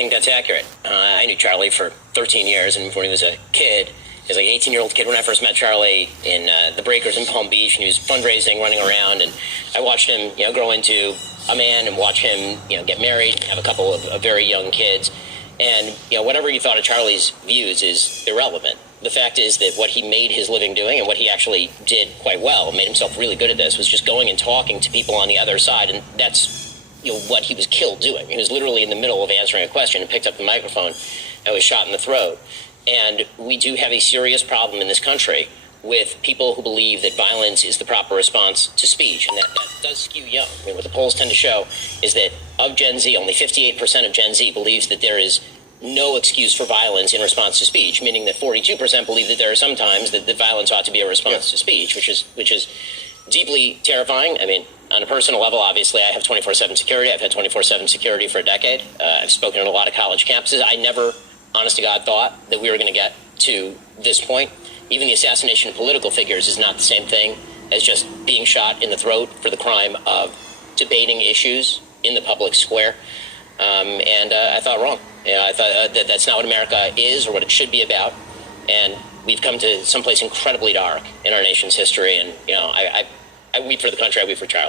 think that's accurate. I knew Charlie for 13 years, and when he was a kid, he was like an 18-year-old kid when I first met Charlie in the Breakers in Palm Beach, and he was fundraising, running around, and I watched him, grow into a man and watch him, get married and have a couple of very young kids. And, whatever you thought of Charlie's views is irrelevant. The fact is that what he made his living doing and what he actually did quite well, made himself really good at this, was just going and talking to people on the other side. And that's, what he was killed doing. He was literally in the middle of answering a question and picked up the microphone and was shot in the throat. And we do have a serious problem in this country with people who believe that violence is the proper response to speech. And that does skew young. What the polls tend to show is that of Gen Z, only 58% of Gen Z believes that there is no excuse for violence in response to speech, meaning that 42% believe that there are some times that violence ought to be a response to speech, which is deeply terrifying. I mean, on a personal level, obviously, I have 24/7 security. I've had 24/7 security for a decade. I've spoken at a lot of college campuses. I never, honest to God, thought that we were going to get to this point. Even the assassination of political figures is not the same thing as just being shot in the throat for the crime of debating issues in the public square. And I thought wrong. I thought that that's not what America is or what it should be about. And we've come to someplace incredibly dark in our nation's history. And, I weep for the country. I weep for Charlie.